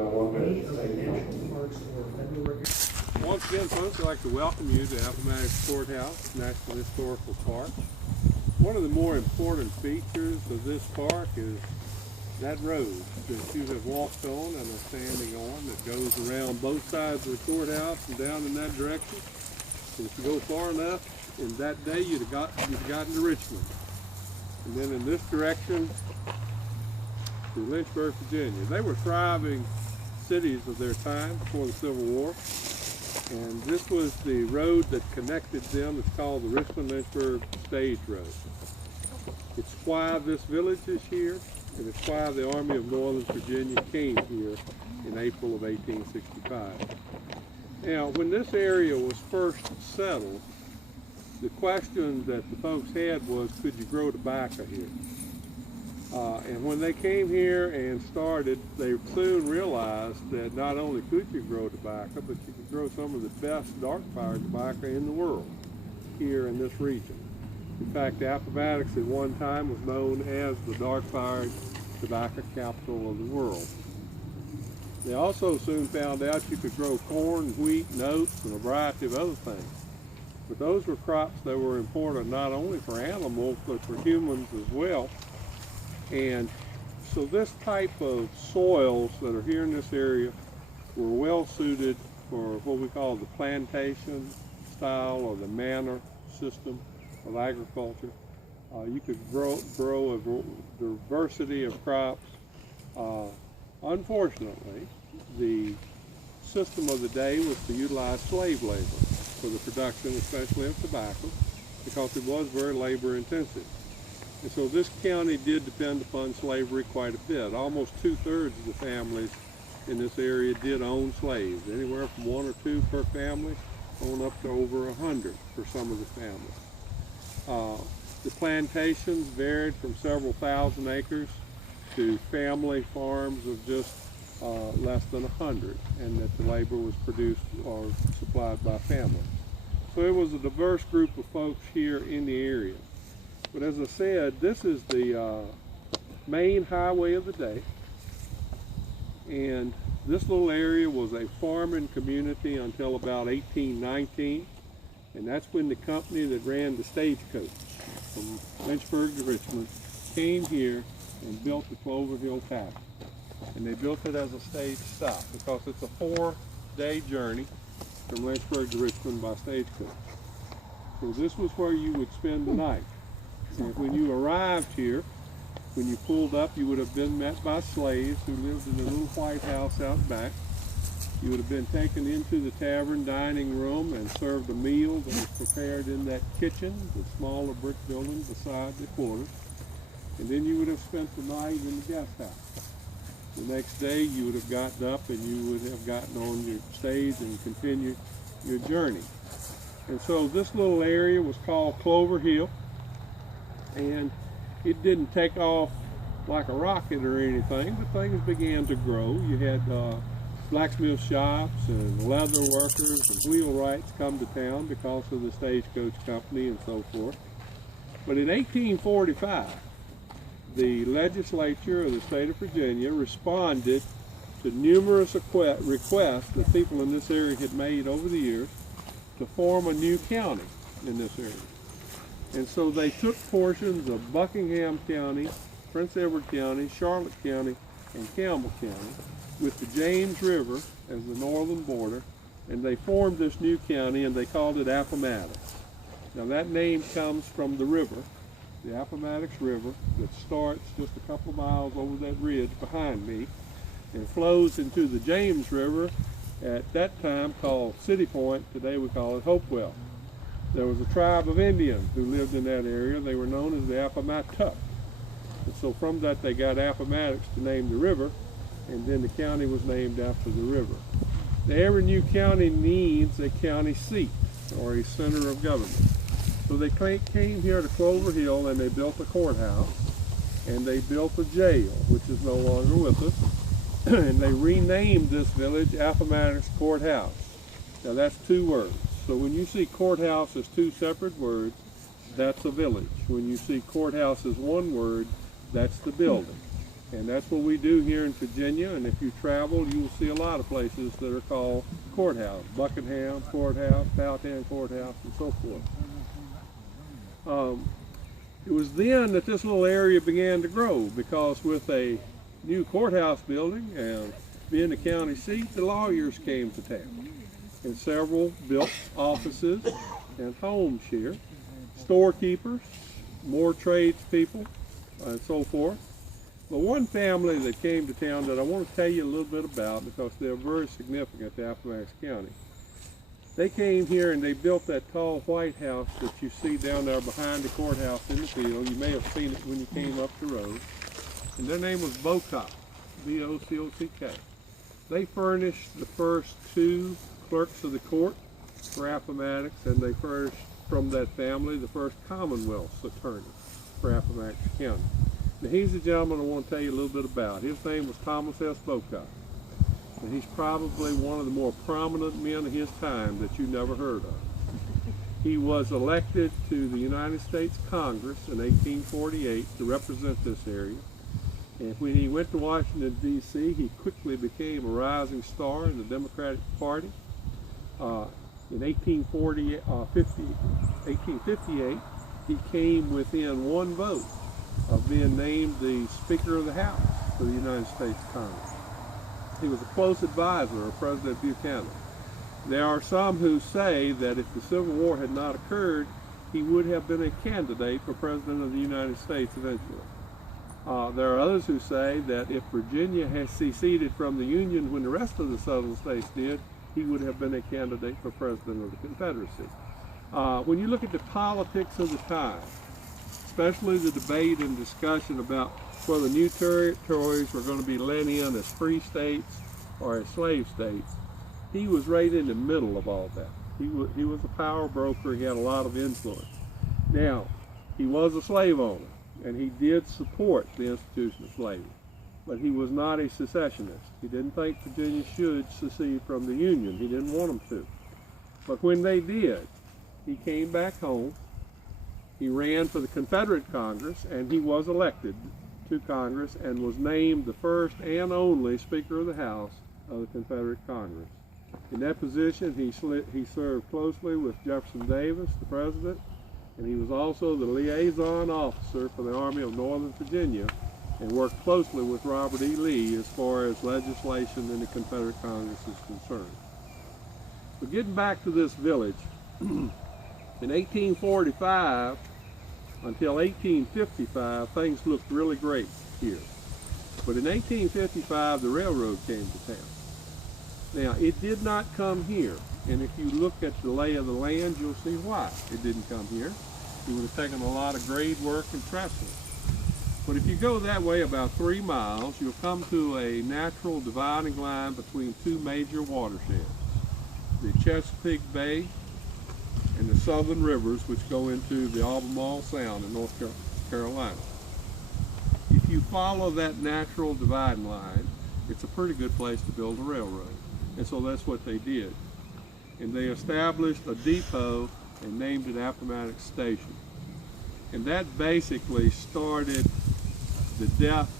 any of the national parks or federal records. Once again, folks, I'd like to welcome you to Appomattox Courthouse National Historical Park. One of the more important features of this park is that road that you have walked on and are standing on that goes around both sides of the courthouse and down in that direction. And if you go far enough, in that day you'd have gotten to Richmond. And then in this direction to Lynchburg, Virginia. They were thriving cities of their time before the Civil War. And this was the road that connected them. It's called the Richmond-Lynchburg Stage Road. It's why this village is here, and it's why the Army of Northern Virginia came here in April of 1865. Now, when this area was first settled, the question that the folks had was, could you grow tobacco here? And when they came here and started, they soon realized that not only could you grow tobacco, but you could grow some of the best dark-fired tobacco in the world here in this region. In fact, Appomattox at one time was known as the dark-fired tobacco capital of the world. They also soon found out you could grow corn, wheat, and oats, and a variety of other things. But those were crops that were important not only for animals, but for humans as well. And so this type of soils that are here in this area were well suited for what we call the plantation style or the manor system of agriculture. You could grow a diversity of crops. Unfortunately, the system of the day was to utilize slave labor for the production, especially of tobacco, because it was very labor intensive. And so this county did depend upon slavery quite a bit. Almost 2/3 of the families in this area did own slaves, anywhere from 1 or 2 per family on up to over 100 for some of the families. The plantations varied from several thousand acres to family farms of just less than 100, and that the labor was produced or supplied by families. So it was a diverse group of folks here in the area. But as I said, this is the main highway of the day, and this little area was a farming community until about 1819, and that's when the company that ran the stagecoach from Lynchburg to Richmond came here and built the Clover Hill Tavern. And they built it as a stage stop because it's a 4-day journey from Lynchburg to Richmond by stagecoach. So this was where you would spend the night. And when you arrived here, when you pulled up, you would have been met by slaves who lived in a little white house out back. You would have been taken into the tavern dining room and served a meal that was prepared in that kitchen, the smaller brick building beside the quarters. And then you would have spent the night in the guest house. The next day you would have gotten up and you would have gotten on your stage and continued your journey. And so this little area was called Clover Hill, and it didn't take off like a rocket or anything, but things began to grow. You had blacksmith shops and leather workers and wheelwrights come to town because of the stagecoach company and so forth. But in 1845, the legislature of the state of Virginia responded to numerous requests that people in this area had made over the years to form a new county in this area. And so they took portions of Buckingham County, Prince Edward County, Charlotte County, and Campbell County with the James River as the northern border, and they formed this new county and they called it Appomattox. Now that name comes from the river, the Appomattox River, that starts just a couple of miles over that ridge behind me and flows into the James River, at that time called City Point. Today we call it Hopewell. There was a tribe of Indians who lived in that area. They were known as the Appomattox. And so from that they got Appomattox to name the river, and then the county was named after the river. Now, every new county needs a county seat or a center of government. So they came here to Clover Hill and they built a courthouse and they built a jail, which is no longer with us. And they renamed this village Appomattox Courthouse. Now that's 2 words. So when you see courthouse as 2 separate words, that's a village. When you see courthouse as 1 word, that's the building. And that's what we do here in Virginia, and if you travel, you will see a lot of places that are called courthouse, Buckingham Courthouse, Powhatan Courthouse, and so forth. It was then that this little area began to grow, because with a new courthouse building and being the county seat, the lawyers came to town. And several built offices and homes here, storekeepers, more tradespeople, and so forth. But one family that came to town that I want to tell you a little bit about, because they're very significant to Appomattox County. They came here and they built that tall white house that you see down there behind the courthouse in the field. You may have seen it when you came up the road. And their name was Bocock, B-O-C-O-C-K. They furnished the first 2 clerks of the court for Appomattox, and they furnished from that family the first Commonwealth's attorney for Appomattox County. Now he's the gentleman I want to tell you a little bit about. His name was Thomas S. Bocock. And he's probably one of the more prominent men of his time that you never heard of. He was elected to the United States Congress in 1848 to represent this area. And when he went to Washington, D.C., he quickly became a rising star in the Democratic Party. In 1858, he came within 1 vote of being named the Speaker of the House for the United States Congress. He was a close advisor of President Buchanan. There are some who say that if the Civil War had not occurred, he would have been a candidate for President of the United States eventually. There are others who say that if Virginia had seceded from the Union when the rest of the Southern states did, he would have been a candidate for President of the Confederacy. When you look at the politics of the time, especially the debate and discussion about whether new territories were going to be let in as free states or as slave states, he was right in the middle of all that. He was a power broker. He had a lot of influence. Now, he was a slave owner, and he did support the institution of slavery, but he was not a secessionist. He didn't think Virginia should secede from the Union. He didn't want them to. But when they did, he came back home. He ran for the Confederate Congress, and he was elected to Congress and was named the first and only Speaker of the House of the Confederate Congress. In that position, he served closely with Jefferson Davis, the president, and he was also the liaison officer for the Army of Northern Virginia, and worked closely with Robert E. Lee as far as legislation in the Confederate Congress is concerned. But getting back to this village, in 1845 until 1855, things looked really great here. But in 1855, the railroad came to town. Now, it did not come here, and if you look at the lay of the land, you'll see why it didn't come here. It would have taken a lot of grade work and trestles. But if you go that way about 3 miles, you'll come to a natural dividing line between 2 major watersheds, the Chesapeake Bay and the southern rivers, which go into the Albemarle Sound in North Carolina. If you follow that natural dividing line, it's a pretty good place to build a railroad. And so that's what they did. And they established a depot and named it Appomattox Station. And that basically started the death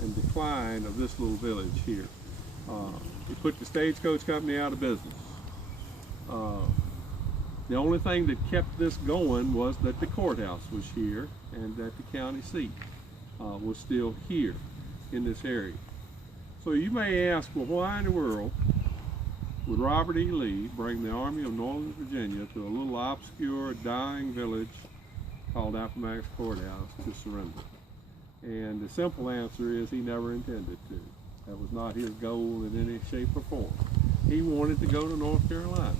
and decline of this little village here. It put the stagecoach company out of business. The only thing that kept this going was that the courthouse was here and that the county seat was still here in this area. So you may ask, well, why in the world would Robert E. Lee bring the Army of Northern Virginia to a little obscure, dying village called Appomattox Courthouse to surrender? And the simple answer is he never intended to. That was not his goal in any shape or form. He wanted to go to North Carolina.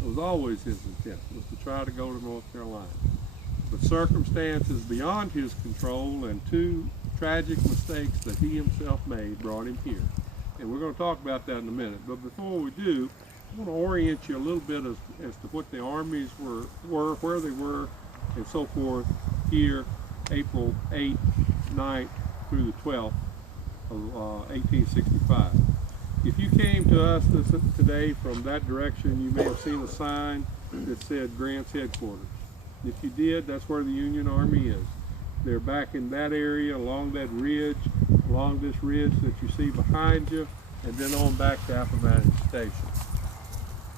It was always his intent, was to try to go to North Carolina. But circumstances beyond his control and 2 tragic mistakes that he himself made brought him here. And we're going to talk about that in a minute. But before we do, I want to orient you a little bit as to what the armies were, where they were, and so forth here, April 8th, 9th through the 12th of 1865. If you came to us today from that direction, you may have seen a sign that said Grant's headquarters. If you did, that's where the Union Army is. They're back in that area, along that ridge, along this ridge that you see behind you, and then on back to Appomattox Station.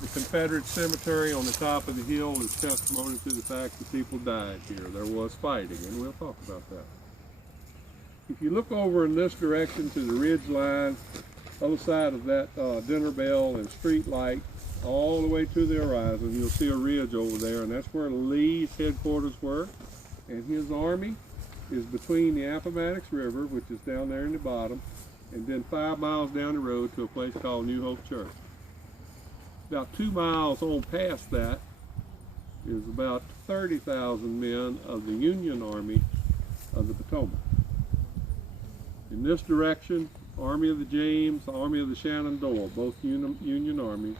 The Confederate cemetery on the top of the hill is testimony to the fact that people died here. There was fighting, and we'll talk about that. If you look over in this direction to the ridge line, other side of that dinner bell and street light, all the way to the horizon, you'll see a ridge over there, and that's where Lee's headquarters were. And his army is between the Appomattox River, which is down there in the bottom, and then 5 miles down the road to a place called New Hope Church. About 2 miles on past that is about 30,000 men of the Union Army of the Potomac. In this direction, Army of the James, Army of the Shenandoah, both Union armies,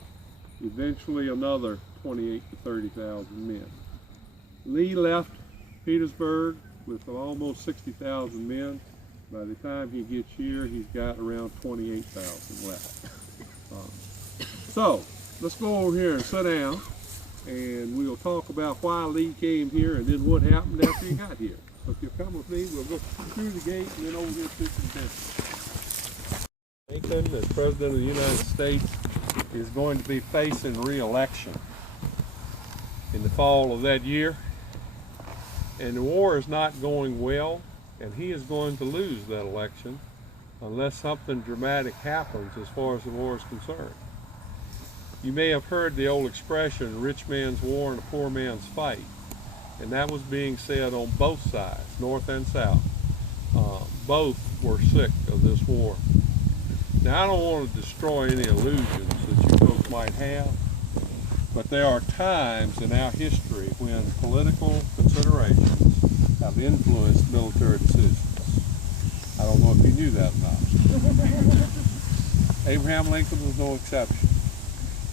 eventually another 28 to 30,000 men. Lee left Petersburg with almost 60,000 men. By the time he gets here, he's got around 28,000 left. So, let's go over here and sit down, and we'll talk about why Lee came here and then what happened after he got here. So if you'll come with me, we'll go through the gate and then over here to convention. Lincoln, as President of the United States, is going to be facing re-election in the fall of that year. And the war is not going well, and he is going to lose that election unless something dramatic happens as far as the war is concerned. You may have heard the old expression, rich man's war and a poor man's fight. And that was being said on both sides, north and south. Both were sick of this war. Now, I don't want to destroy any illusions that you folks might have, but there are times in our history when political considerations have influenced military decisions. I don't know if you knew that or not. Abraham Lincoln was no exception.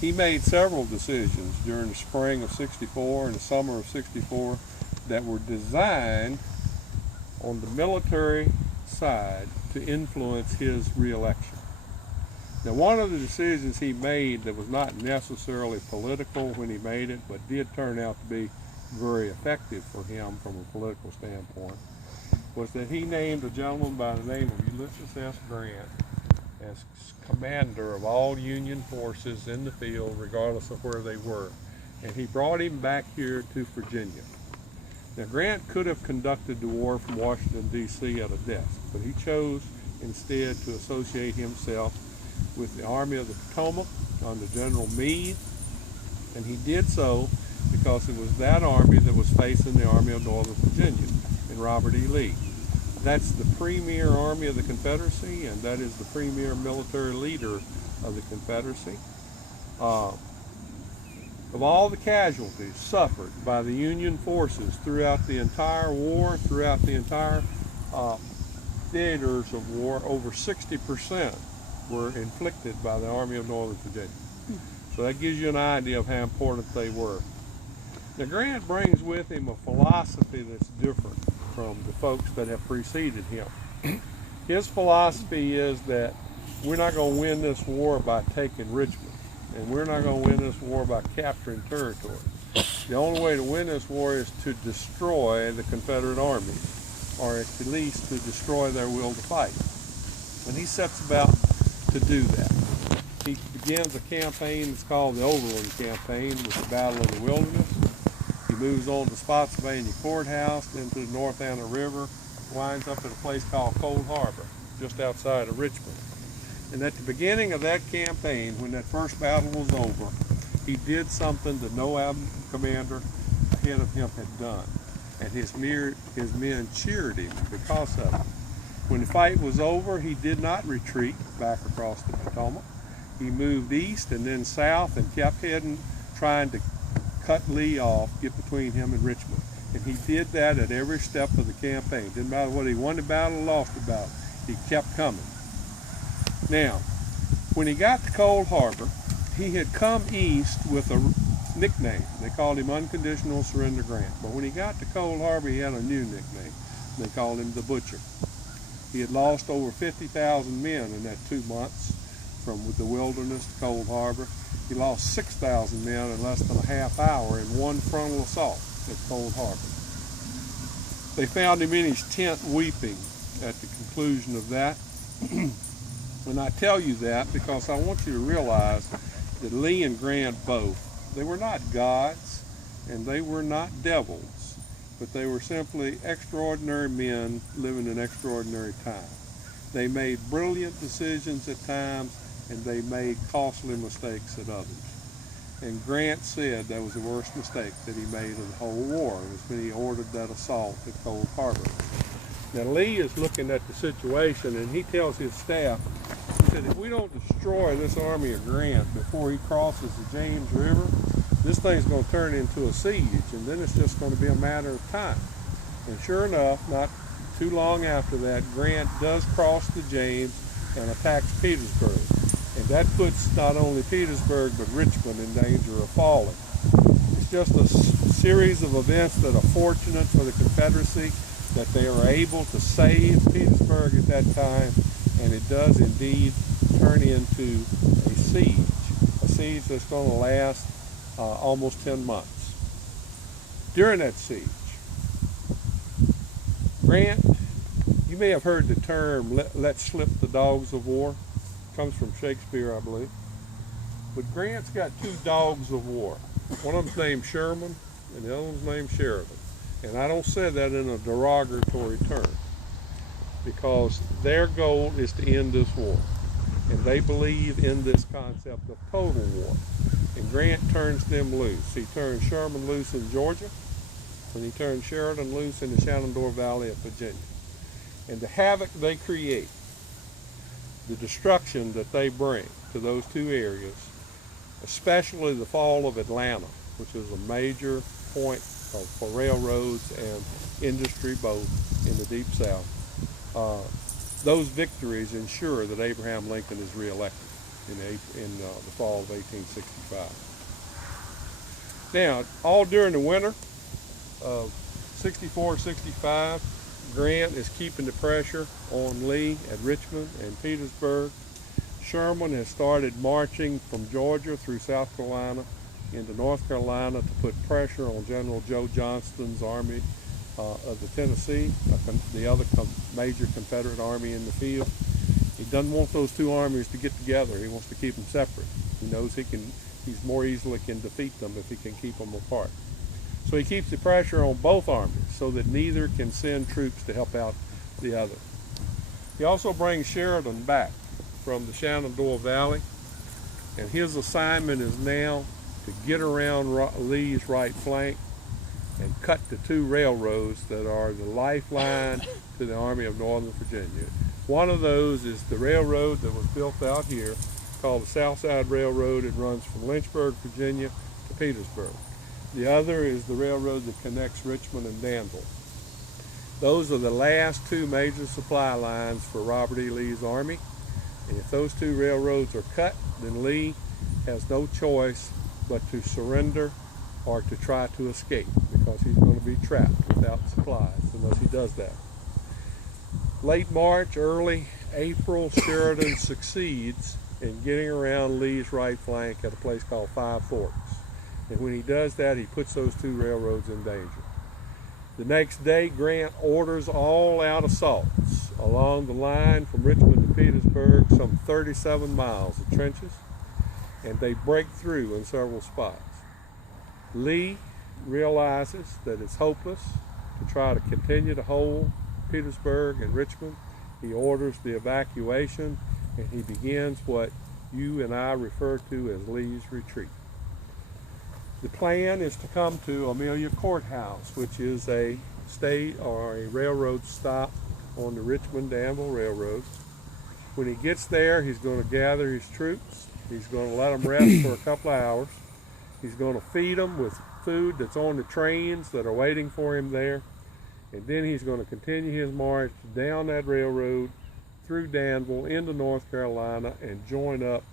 He made several decisions during the spring of '64 and the summer of '64 that were designed on the military side to influence his re-election. Now, one of the decisions he made that was not necessarily political when he made it, but did turn out to be very effective for him from a political standpoint, was that he named a gentleman by the name of Ulysses S. Grant as commander of all Union forces in the field, regardless of where they were. And he brought him back here to Virginia. Now, Grant could have conducted the war from Washington, D.C. at a desk, but he chose instead to associate himself with the Army of the Potomac under General Meade, and he did so because it was that army that was facing the Army of Northern Virginia and Robert E. Lee. That's the premier army of the Confederacy, and that is the premier military leader of the Confederacy. Of all the casualties suffered by the Union forces throughout the entire war, throughout the entire theaters of war, over 60% were inflicted by the Army of Northern Virginia. So that gives you an idea of how important they were. Now, Grant brings with him a philosophy that's different from the folks that have preceded him. His philosophy is that we're not going to win this war by taking Richmond, and we're not going to win this war by capturing territory. The only way to win this war is to destroy the Confederate Army, or at least to destroy their will to fight. And he sets about to do that. He begins a campaign that's called the Overland Campaign with the Battle of the Wilderness. He moves on to Spotsylvania Courthouse, then to the North Anna River, winds up at a place called Cold Harbor, just outside of Richmond. And at the beginning of that campaign, when that first battle was over, he did something that no commander ahead of him had done. And his men cheered him because of it. When the fight was over, he did not retreat back across the Potomac. He moved east and then south and kept heading, trying to cut Lee off, get between him and Richmond. And he did that at every step of the campaign. Didn't matter whether he won the battle or lost the battle. He kept coming. Now, when he got to Cold Harbor, he had come east with a nickname. They called him Unconditional Surrender Grant. But when he got to Cold Harbor, he had a new nickname. They called him the Butcher. He had lost over 50,000 men in that 2 months from the Wilderness to Cold Harbor. He lost 6,000 men in less than a half hour in one frontal assault at Cold Harbor. They found him in his tent weeping at the conclusion of that. And I tell you that because I want you to realize that Lee and Grant both, they were not gods and they were not devils, but they were simply extraordinary men living in extraordinary times. They made brilliant decisions at times and they made costly mistakes at others. And Grant said that was the worst mistake that he made in the whole war, was when he ordered that assault at Cold Harbor. Now Lee is looking at the situation and he tells his staff, he said, if we don't destroy this army of Grant before he crosses the James River, this thing's going to turn into a siege, and then it's just going to be a matter of time. And sure enough, not too long after that, Grant does cross the James and attacks Petersburg. And that puts not only Petersburg but Richmond in danger of falling. It's just a series of events that are fortunate for the Confederacy, that they are able to save Petersburg at that time, and it does indeed turn into a siege that's going to last almost 10 months. During that siege, Grant, you may have heard the term let slip the dogs of war. It comes from Shakespeare, I believe. But Grant's got two dogs of war. One of them's named Sherman and the other one's named Sheridan. And I don't say that in a derogatory term, because their goal is to end this war. And they believe in this concept of total war. And Grant turns them loose. He turns Sherman loose in Georgia, and he turns Sheridan loose in the Shenandoah Valley of Virginia. And the havoc they create, the destruction that they bring to those two areas, especially the fall of Atlanta, which is a major point for railroads and industry both in the Deep South, those victories ensure that Abraham Lincoln is reelected in the fall of 1865. Now, all during the winter of 64-65, Grant is keeping the pressure on Lee at Richmond and Petersburg. Sherman has started marching from Georgia through South Carolina into North Carolina to put pressure on General Joe Johnston's army of the Tennessee, the other major Confederate army in the field. He doesn't want those two armies to get together. He wants to keep them separate. He knows he's more easily can defeat them if he can keep them apart. So he keeps the pressure on both armies so that neither can send troops to help out the other. He also brings Sheridan back from the Shenandoah Valley, and his assignment is now to get around Lee's right flank and cut the two railroads that are the lifeline to the Army of Northern Virginia. One of those is the railroad that was built out here called the Southside Railroad. It runs from Lynchburg, Virginia to Petersburg. The other is the railroad that connects Richmond and Danville. Those are the last two major supply lines for Robert E. Lee's army. And if those two railroads are cut, then Lee has no choice but to surrender or to try to escape, because he's going to be trapped without supplies unless he does that. Late March, early April, Sheridan succeeds in getting around Lee's right flank at a place called Five Forks. And when he does that, he puts those two railroads in danger. The next day, Grant orders all-out assaults along the line from Richmond to Petersburg, some 37 miles of trenches, and they break through in several spots. Lee realizes that it's hopeless to try to continue to hold Petersburg and Richmond. He orders the evacuation, and he begins what you and I refer to as Lee's retreat. The plan is to come to Amelia Courthouse, which is a state or a railroad stop on the Richmond-Danville Railroad. When he gets there, he's going to gather his troops. He's going to let them rest for a couple of hours. He's going to feed them with food that's on the trains that are waiting for him there. And then he's going to continue his march down that railroad through Danville into North Carolina and join up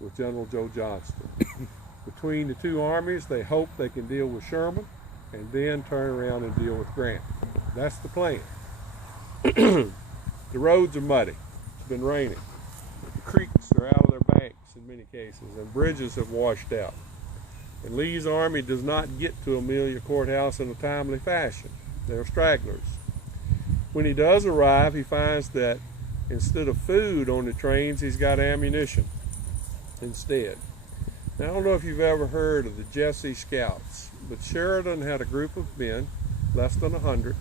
with General Joe Johnston. Between the two armies, they hope they can deal with Sherman and then turn around and deal with Grant. That's the plan. The roads are muddy. It's been raining. The creeks are out of their banks in many cases, and bridges have washed out. And Lee's army does not get to Amelia Courthouse in a timely fashion. They're stragglers. When he does arrive, he finds that instead of food on the trains, he's got ammunition instead. Now, I don't know if you've ever heard of the Jesse Scouts, but Sheridan had a group of men, less than 100,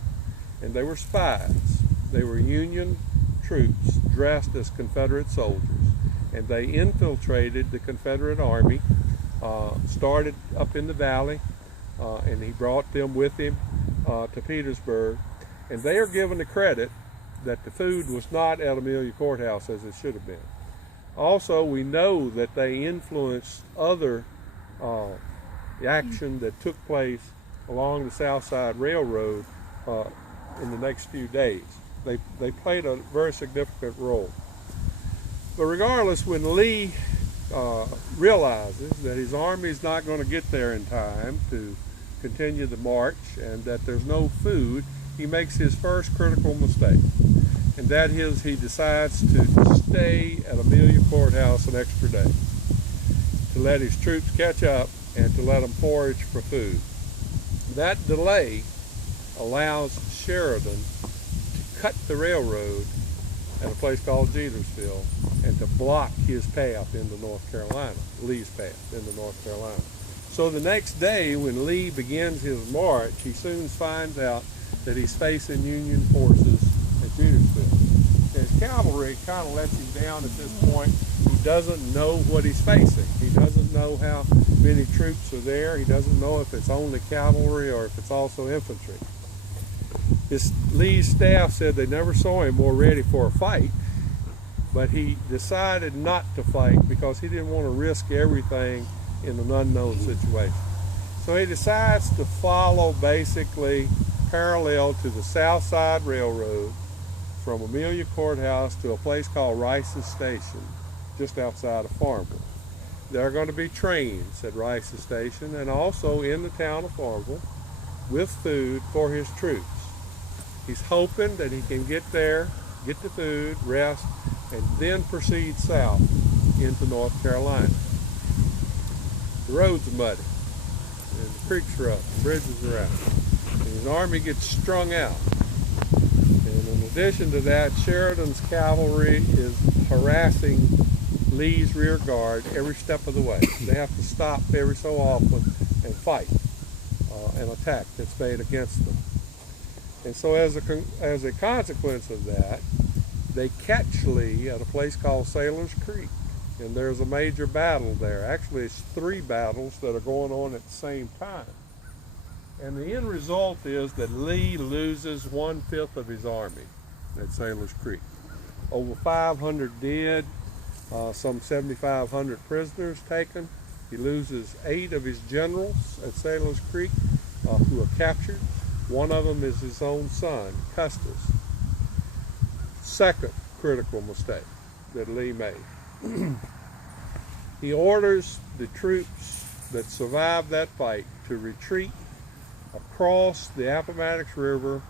and they were spies. They were Union troops dressed as Confederate soldiers, and they infiltrated the Confederate Army, started up in the valley, and he brought them with him to Petersburg. And they are given the credit that the food was not at Amelia Courthouse as it should have been. Also, we know that they influenced other action that took place along the South Side Railroad in the next few days. They played a very significant role. But regardless, when Lee realizes that his army is not going to get there in time to continue the march and that there's no food, he makes his first critical mistake. And that is, he decides to stay at Amelia Courthouse an extra day to let his troops catch up and to let them forage for food. That delay allows Sheridan to cut the railroad at a place called Jetersville and to block his path into North Carolina, Lee's path into North Carolina. So the next day, when Lee begins his march, he soon finds out that he's facing Union forces at Jetersville. His cavalry kind of lets him down at this point. He doesn't know what he's facing. He doesn't know how many troops are there. He doesn't know if it's only cavalry or if it's also infantry. Lee's staff said they never saw him more ready for a fight, but he decided not to fight because he didn't want to risk everything in an unknown situation. So he decides to follow basically parallel to the South Side Railroad from Amelia Courthouse to a place called Rice's Station, just outside of Farmville. There are going to be trains at Rice's Station and also in the town of Farmville with food for his troops. He's hoping that he can get there, get the food, rest, and then proceed south into North Carolina. The roads are muddy, and the creeks are up, the bridges are out, and his army gets strung out. And in addition to that, Sheridan's cavalry is harassing Lee's rear guard every step of the way. They have to stop every so often and fight an attack that's made against them. And so as a consequence of that, they catch Lee at a place called Sailor's Creek. And there's a major battle there. Actually, it's 3 battles that are going on at the same time. And the end result is that Lee loses 1/5 of his army at Sailor's Creek. Over 500 dead, some 7,500 prisoners taken. He loses 8 of his generals at Sailor's Creek who are captured. One of them is his own son, Custis. Second critical mistake that Lee made. He orders the troops that survived that fight to retreat across the Appomattox River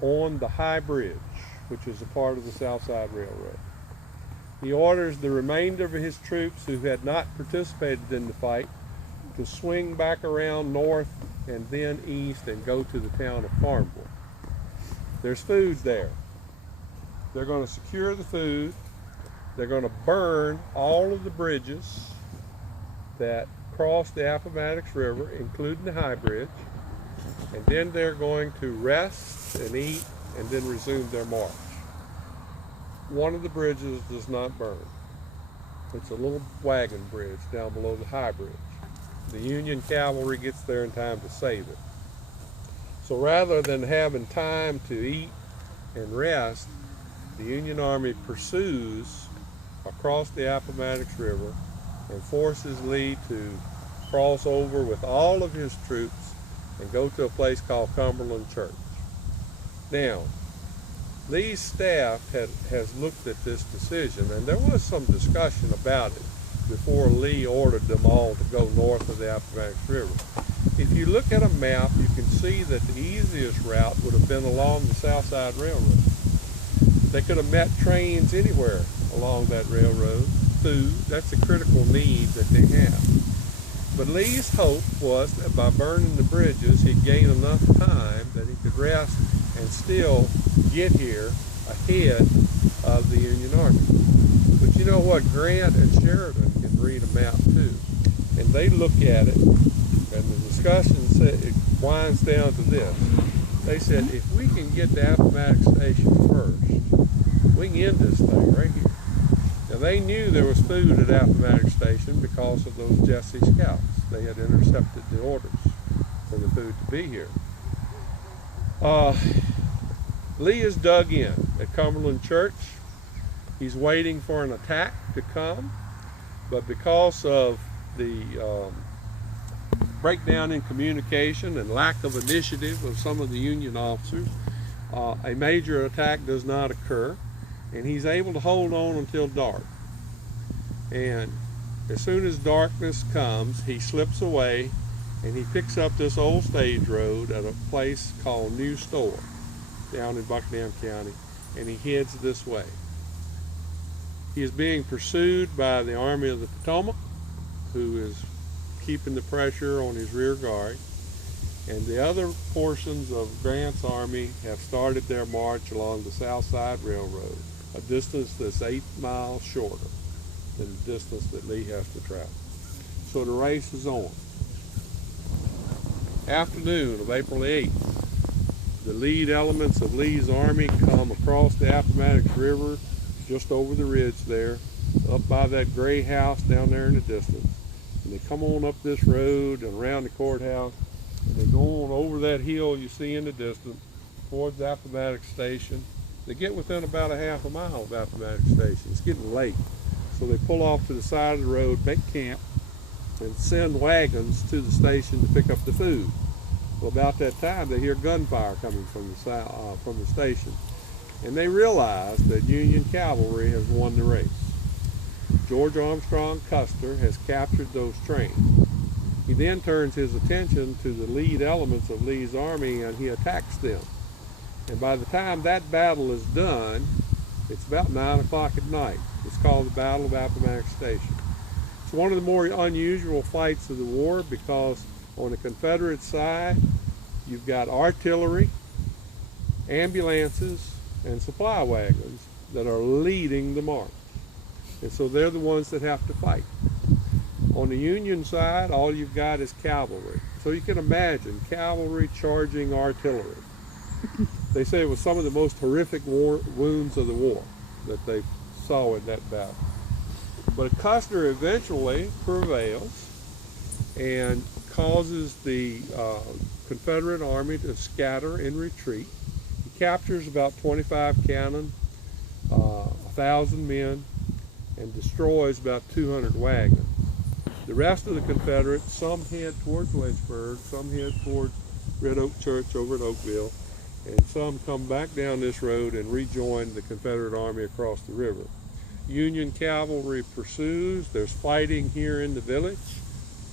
on the High Bridge, which is a part of the South Side Railroad. He orders the remainder of his troops who had not participated in the fight to swing back around north and then east and go to the town of Farmville. There's food there. They're going to secure the food. They're going to burn all of the bridges that cross the Appomattox River, including the High Bridge, and then they're going to rest and eat and then resume their march. One of the bridges does not burn. It's a little wagon bridge down below the High Bridge. The Union cavalry gets there in time to save it. So rather than having time to eat and rest, the Union Army pursues across the Appomattox River and forces Lee to cross over with all of his troops and go to a place called Cumberland Church. Now, Lee's staff has looked at this decision, and there was some discussion about it before Lee ordered them all to go north of the Appomattox River. If you look at a map, you can see that the easiest route would have been along the South Side Railroad. They could have met trains anywhere along that railroad. Food, that's a critical need that they have. But Lee's hope was that by burning the bridges, he'd gain enough time that he could rest and still get here ahead of the Union Army. But you know what? Grant and Sheridan can read a map too. And they look at it, and the discussion it winds down to this. They said, if we can get to Appomattox Station first, we can end this thing right here. Now they knew there was food at Appomattox Station because of those Jesse scouts. They had intercepted the orders for the food to be here. Lee is dug in at Cumberland Church. He's waiting for an attack to come, but because of the breakdown in communication and lack of initiative of some of the Union officers, a major attack does not occur, and he's able to hold on until dark. And as soon as darkness comes, he slips away and he picks up this old stage road at a place called New Store down in Buckingham County, and he heads this way. He is being pursued by the Army of the Potomac, who is keeping the pressure on his rear guard, and the other portions of Grant's army have started their march along the South Side Railroad, a distance that's 8 miles shorter than the distance that Lee has to travel. So the race is on. Afternoon of April 8th, the lead elements of Lee's army come across the Appomattox River, just over the ridge there, up by that gray house down there in the distance. And they come on up this road and around the courthouse, and they go on over that hill you see in the distance towards Appomattox Station. They get within about a half a mile of Appomattox Station. It's getting late. So they pull off to the side of the road, make camp, and send wagons to the station to pick up the food. Well, about that time, they hear gunfire coming from the station, and they realize that Union cavalry has won the race. George Armstrong Custer has captured those trains. He then turns his attention to the lead elements of Lee's army, and he attacks them. And by the time that battle is done, it's about 9 o'clock at night. It's called the Battle of Appomattox Station. It's one of the more unusual fights of the war because on the Confederate side, you've got artillery, ambulances, and supply wagons that are leading the march. And so they're the ones that have to fight. On the Union side, all you've got is cavalry. So you can imagine cavalry charging artillery. They say it was some of the most horrific wounds of the war that they saw in that battle. But Custer eventually prevails and causes the Confederate army to scatter and retreat. He captures about 25 cannon, 1,000 men, and destroys about 200 wagons. The rest of the Confederates, some head towards Lynchburg, some head towards Red Oak Church over at Oakville, and some come back down this road and rejoin the Confederate army across the river. Union cavalry pursues. There's fighting here in the village.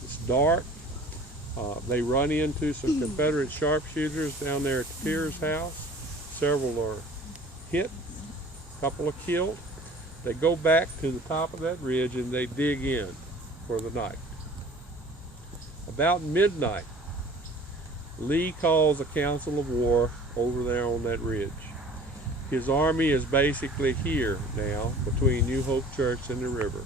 It's dark. They run into some Confederate sharpshooters down there at the Pierce house. Several are hit, a couple are killed. They go back to the top of that ridge and they dig in for the night. About midnight, Lee calls a council of war over there on that ridge. His army is basically here now between New Hope Church and the river.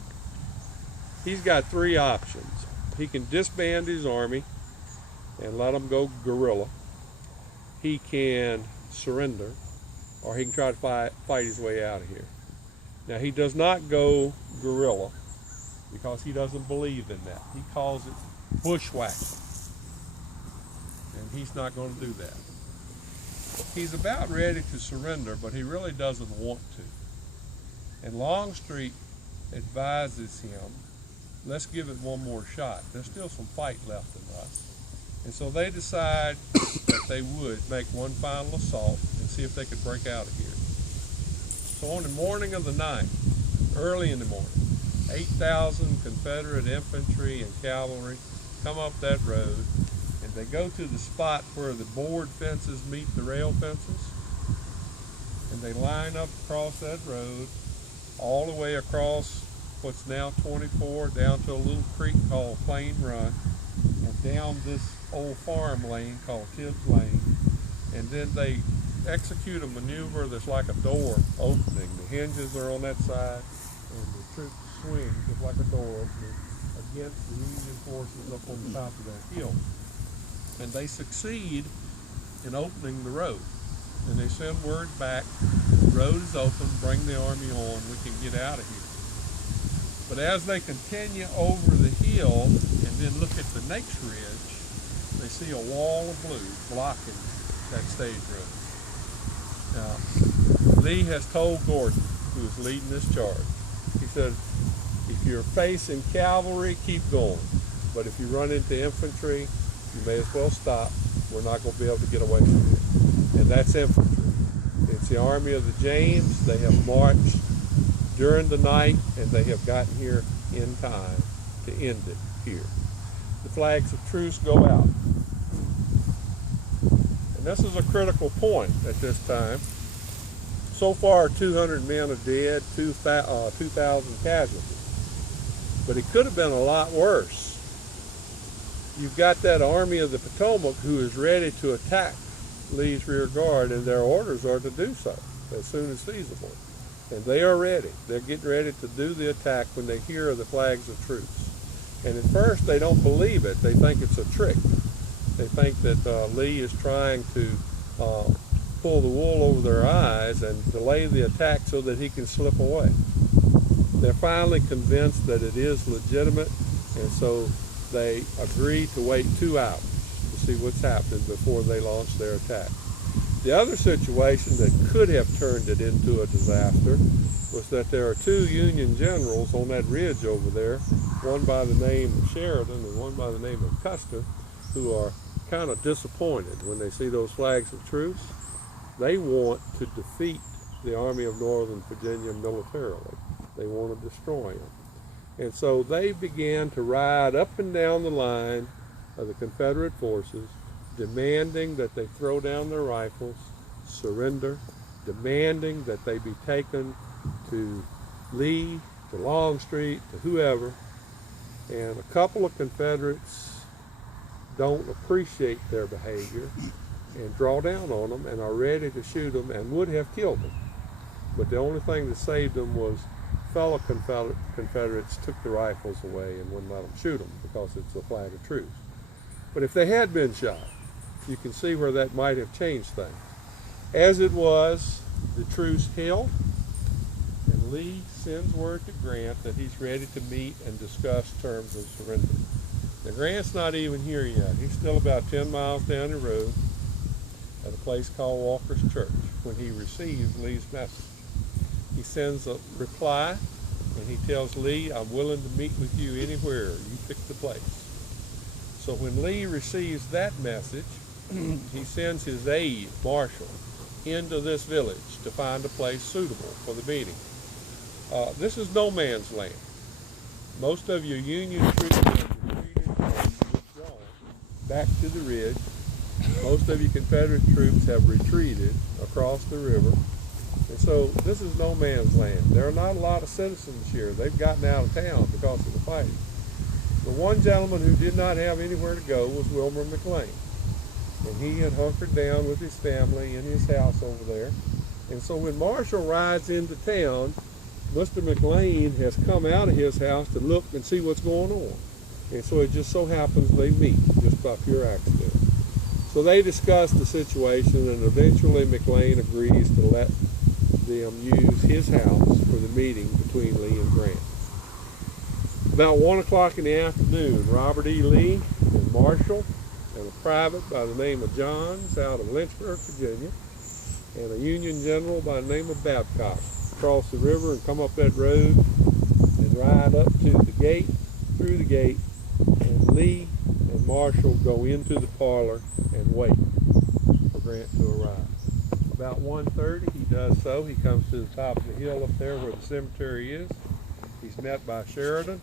He's got 3 options. He can disband his army and let them go guerrilla. He can surrender, or he can try to fight his way out of here. Now, he does not go guerrilla because he doesn't believe in that. He calls it bushwhacking, and he's not going to do that. He's about ready to surrender, but he really doesn't want to. And Longstreet advises him, let's give it one more shot. There's still some fight left in us. And so they decide that they would make one final assault and see if they could break out of here. So on the morning of the 9th, early in the morning, 8,000 Confederate infantry and cavalry come up that road, and they go to the spot where the board fences meet the rail fences, and they line up across that road all the way across what's now 24 down to a little creek called Plain Run, and down this old farm lane called Tibbs Lane, and then they execute a maneuver that's like a door opening. The hinges are on that side, and the troops swing just like a door opening against the Union forces up on the top of that hill. And they succeed in opening the road. And they send word back, the road is open, bring the army on, we can get out of here. But as they continue over the hill and then look at the next ridge, they see a wall of blue blocking that stage road. Now, Lee has told Gordon, who is leading this charge, he said, if you're facing cavalry, keep going. But if you run into infantry, you may as well stop. We're not going to be able to get away from it. And that's infantry. It's the Army of the James. They have marched during the night, and they have gotten here in time to end it here. The flags of truce go out. And this is a critical point at this time. So far, 200 men are dead, 2,000 casualties. But it could have been a lot worse. You've got that Army of the Potomac who is ready to attack Lee's rear guard, and their orders are to do so as soon as feasible. And they are ready. They're getting ready to do the attack when they hear the flags of truce. And at first they don't believe it. They think it's a trick. They think that Lee is trying to pull the wool over their eyes and delay the attack so that he can slip away. They're finally convinced that it is legitimate, and so they agree to wait 2 hours to see what's happening before they launch their attack. The other situation that could have turned it into a disaster was that there are 2 Union generals on that ridge over there, one by the name of Sheridan and one by the name of Custer, who are kind of disappointed when they see those flags of truce. They want to defeat the Army of Northern Virginia militarily. They want to destroy them. And so they began to ride up and down the line of the Confederate forces, demanding that they throw down their rifles, surrender, demanding that they be taken to Lee, to Longstreet, to whoever. And a couple of Confederates don't appreciate their behavior and draw down on them and are ready to shoot them and would have killed them. But the only thing that saved them was fellow Confederates took the rifles away and wouldn't let them shoot them because it's a flag of truce. But if they had been shot, you can see where that might have changed things. As it was, the truce held, and Lee sends word to Grant that he's ready to meet and discuss terms of surrender. Now, Grant's not even here yet. He's still about 10 miles down the road at a place called Walker's Church when he receives Lee's message. He sends a reply, and he tells Lee, I'm willing to meet with you anywhere. You pick the place. So when Lee receives that message, he sends his aide, Marshall, into this village to find a place suitable for the meeting. This is no man's land. Most of your Union troops have retreated and withdrawn back to the ridge. Most of your Confederate troops have retreated across the river. And so this is no man's land. There are not a lot of citizens here. They've gotten out of town because of the fighting. The one gentleman who did not have anywhere to go was Wilmer McLean. And he had hunkered down with his family in his house over there. And so when Marshall rides into town, Mr. McLean has come out of his house to look and see what's going on. And so it just so happens they meet just by pure accident. So they discuss the situation, and eventually McLean agrees to let them use his house for the meeting between Lee and Grant. About 1 o'clock in the afternoon, Robert E. Lee and Marshall and a private by the name of Johns out of Lynchburg, Virginia, and a Union general by the name of Babcock cross the river and come up that road and ride up to the gate, through the gate, and Lee and Marshall go into the parlor and wait for Grant to arrive. About 1:30, he does so. He comes to the top of the hill up there where the cemetery is. He's met by Sheridan.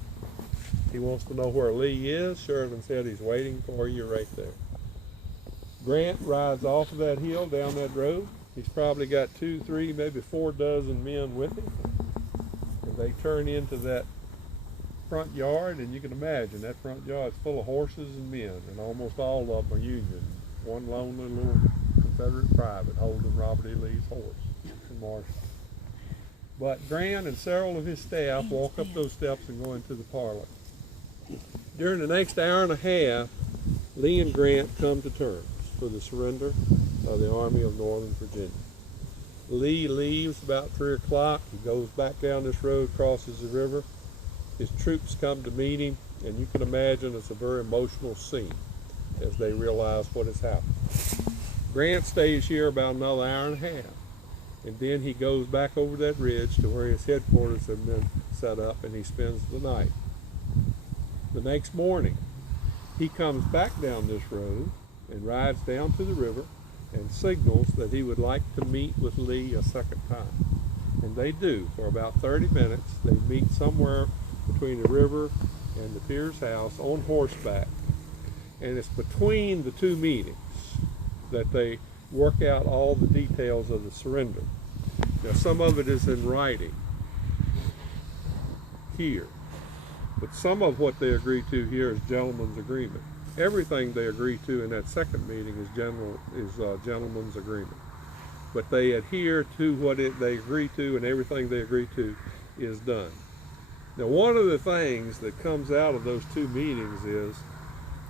He wants to know where Lee is. Sheridan said he's waiting for you right there. Grant rides off of that hill down that road. He's probably got 2, 3, maybe 4 dozen men with him. And they turn into that front yard, and you can imagine that front yard is full of horses and men, and almost all of them are Union. One lonely little Confederate private holding Robert E. Lee's horse in Marshall. But Grant and several of his staff walk up those steps and go into the parlor. During the next hour and a half, Lee and Grant come to terms for the surrender of the Army of Northern Virginia. Lee leaves about 3 o'clock. He goes back down this road, crosses the river. His troops come to meet him, and you can imagine it's a very emotional scene as they realize what has happened. Grant stays here about another hour and a half, and then he goes back over that ridge to where his headquarters have been set up, and he spends the night. The next morning, he comes back down this road and rides down to the river and signals that he would like to meet with Lee a second time. And they do. For about 30 minutes, they meet somewhere between the river and the Pierce house on horseback. And it's between the two meetings that they work out all the details of the surrender. Now, some of it is in writing here, but some of what they agree to here is gentleman's agreement. Everything they agree to in that second meeting is gentleman's agreement. But they adhere to what they agree to, and everything they agree to is done. Now, one of the things that comes out of those two meetings is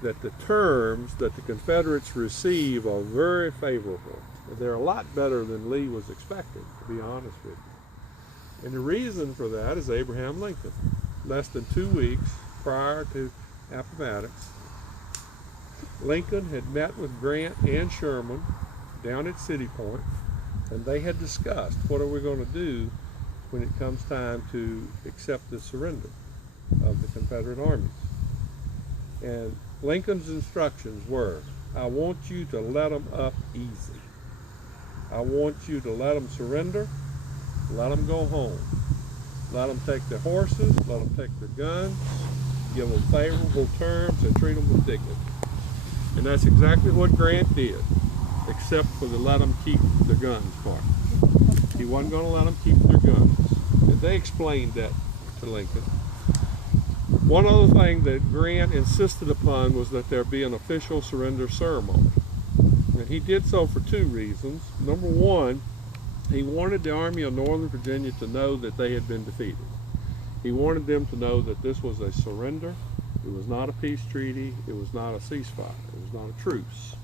that the terms that the Confederates receive are very favorable. They're a lot better than Lee was expecting, to be honest with you. And the reason for that is Abraham Lincoln. Less than 2 weeks prior to Appomattox, Lincoln had met with Grant and Sherman down at City Point, and they had discussed what are we going to do when it comes time to accept the surrender of the Confederate armies. And Lincoln's instructions were, I want you to let them up easy. I want you to let them surrender, let them go home. Let them take their horses, let them take their guns, give them favorable terms, and treat them with dignity. And that's exactly what Grant did, except for the let them keep their guns part. He wasn't going to let them keep their guns. And they explained that to Lincoln. One other thing that Grant insisted upon was that there be an official surrender ceremony. And he did so for two reasons. Number one, he wanted the Army of Northern Virginia to know that they had been defeated. He wanted them to know that this was a surrender. It was not a peace treaty. It was not a ceasefire. It was not a truce.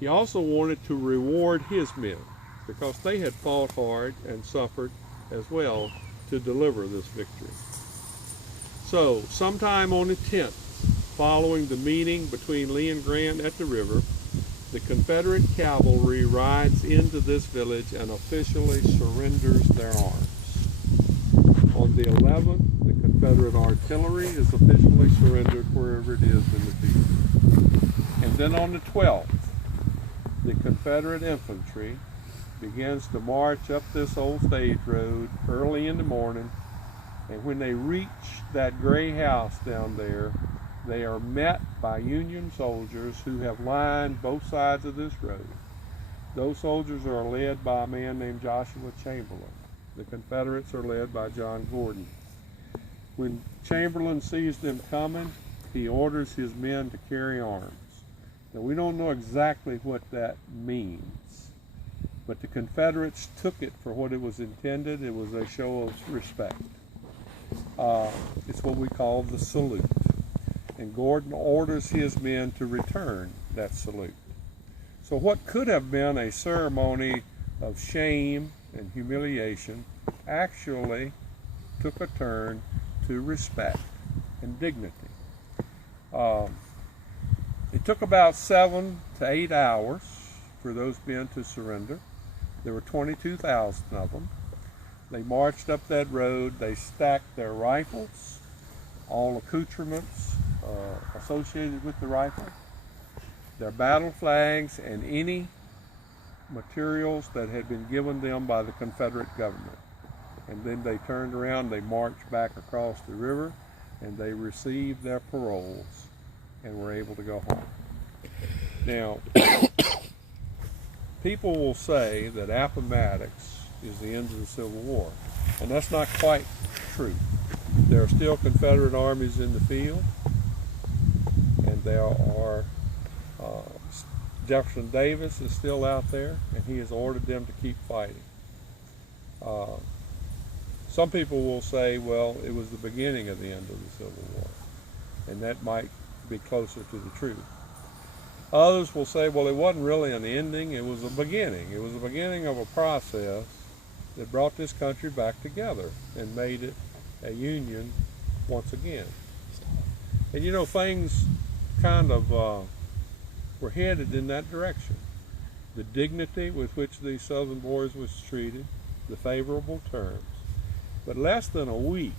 He also wanted to reward his men because they had fought hard and suffered as well to deliver this victory. So, sometime on the 10th, following the meeting between Lee and Grant at the river, the Confederate cavalry rides into this village and officially surrenders their arms. On the 11th, the Confederate artillery is officially surrendered wherever it is in the field. And then on the 12th, the Confederate infantry begins to march up this old stage road early in the morning, and when they reach that gray house down there, they are met by Union soldiers who have lined both sides of this road. Those soldiers are led by a man named Joshua Chamberlain. The Confederates are led by John Gordon. When Chamberlain sees them coming, he orders his men to carry arms. Now, we don't know exactly what that means, but the Confederates took it for what it was intended. It was a show of respect. It's what we call the salute. And Gordon orders his men to return that salute. So what could have been a ceremony of shame and humiliation actually took a turn to respect and dignity. It took about 7 to 8 hours for those men to surrender. There were 22,000 of them. They marched up that road. They stacked their rifles, all accoutrements associated with the rifle, their battle flags, and any materials that had been given them by the Confederate government. And then they turned around, they marched back across the river, and they received their paroles and were able to go home. Now, people will say that Appomattox is the end of the Civil War, and that's not quite true. There are still Confederate armies in the field, and there are Jefferson Davis is still out there, and he has ordered them to keep fighting. Some people will say, well, it was the beginning of the end of the Civil War, and that might be closer to the truth. Others will say, well, it wasn't really an ending, it was a beginning. It was the beginning of a process that brought this country back together and made it a union once again. And you know, things kind of were headed in that direction. The dignity with which these Southern boys was treated, the favorable terms. But less than a week,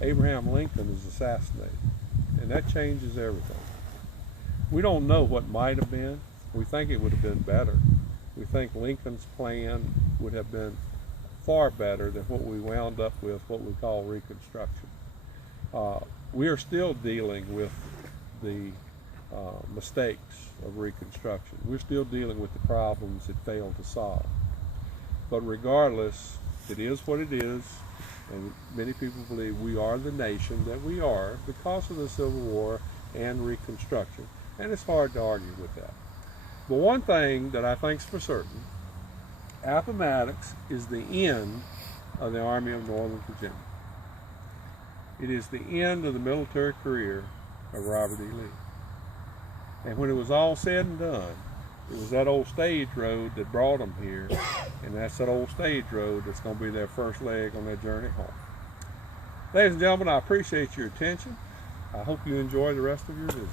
Abraham Lincoln is assassinated, and that changes everything. We don't know what might have been. We think it would have been better. We think Lincoln's plan would have been far better than what we wound up with, what we call Reconstruction. We are still dealing with the mistakes of Reconstruction. We're still dealing with the problems it failed to solve. But regardless, it is what it is, and many people believe we are the nation that we are because of the Civil War and Reconstruction, and it's hard to argue with that. But one thing that I think is for certain, Appomattox is the end of the Army of Northern Virginia. It is the end of the military career of Robert E. Lee. And when it was all said and done, it was that old stage road that brought them here, and that's that old stage road that's going to be their first leg on their journey home. Ladies and gentlemen, I appreciate your attention. I hope you enjoy the rest of your visit.